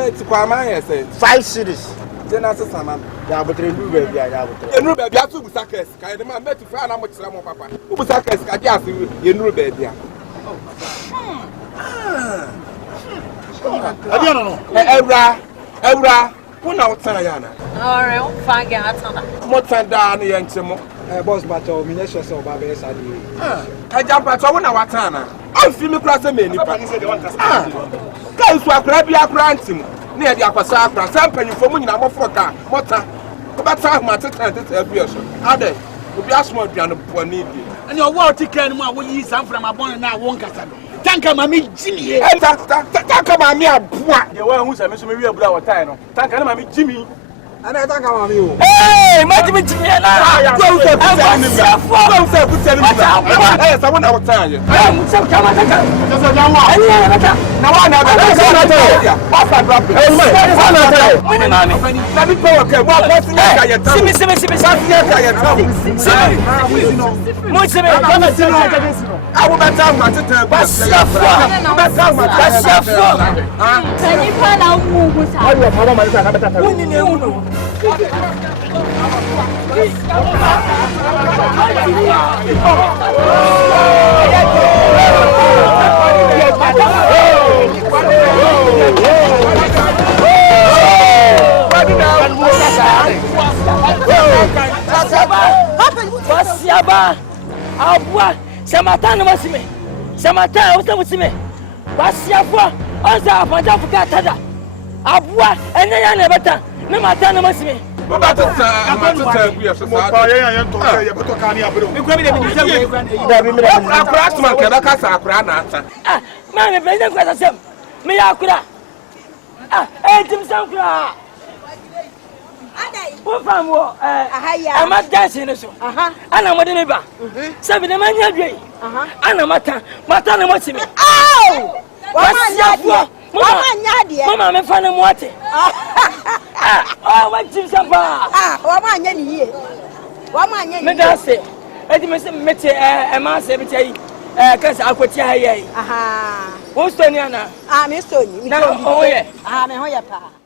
mate kwa man say 5 cities. Jena se sama. Ya botre ndu ba bia ya botre. Yenuru ba bia so busa kes. Ka de man mate fra na mo kira mo papa. U busa kes ka dia se yenuru ba bia. Abi no. Ewra. Wona wotana yana. Alright, fine atana. Mo tanda na yenchemo. Boss bato mi nyesho se oba be sade. Ka jampa to wona watana. Amfi mi kura se me nipa. Ka isu akura bia akura ntim. Na ye de akwasa akura. Sampanyifo mu nyina mofo ka. Mota. Ko bata ma tete abuye so. Ade. Obi asmo aduane boni bi. Ani owo otikan mu a wo yi sanfra ma bon na wo nkasa no. Tanka mami Jimmy. Tanka mami abua. Ye wa hu se me so me wi abura wotai no. Tanka na mami Jimmy. Ana tanka mami o. Hey, ma Jimmy Jimmy na. Go say putani mi. Eh, sa wona wotai ye. Eh, mu se kama tanka. Se janwa. Ani ya bata. Na wa na bata. Na ta. Papa drop. Eh, na ta. Muni mami. Na mi power ke. Wa boss ni ka ye ta. Simi. Sa ni ka ye ta. Mu se me. Kama simi. Awu bata ma tete. Basiafo. Bata ma Basiafo. Ah. Tani pa na umu sa. Ayo mama ma isa na bata. Uni ne uno. Basiaba. Abua. Samatan masime. Samatan osamusime. Basiafo. Onza apanja fuka tada. Abua enya ya na beta. Na mata na masime. Baba tata buya so sa. Pa ye to say ye beto ka ni abere. Me kwa mi de bi say Da bi mi da. Akura atman ke da ka sa akura na ata. ah, ma me president kwa sasem. Me ya akura. Ah, tim sam kura. Adai. Wo fam wo Ahaya. ama dance ne so. Aha. Ana mo de ne ba. Sabi na manya dwei. Aha. Ana mata na mo sime. Ow! Wama nya de. Mama me fa na mo ate. Wa tim sam ba. Wama nya ni ye. Wama nya ni. Me da se. Edi me se me te ma se me te yi. Kansa akwoti ha yi. Aha. Wo sto ni ana. Me so ni. Na o ye. Me ho ye pa.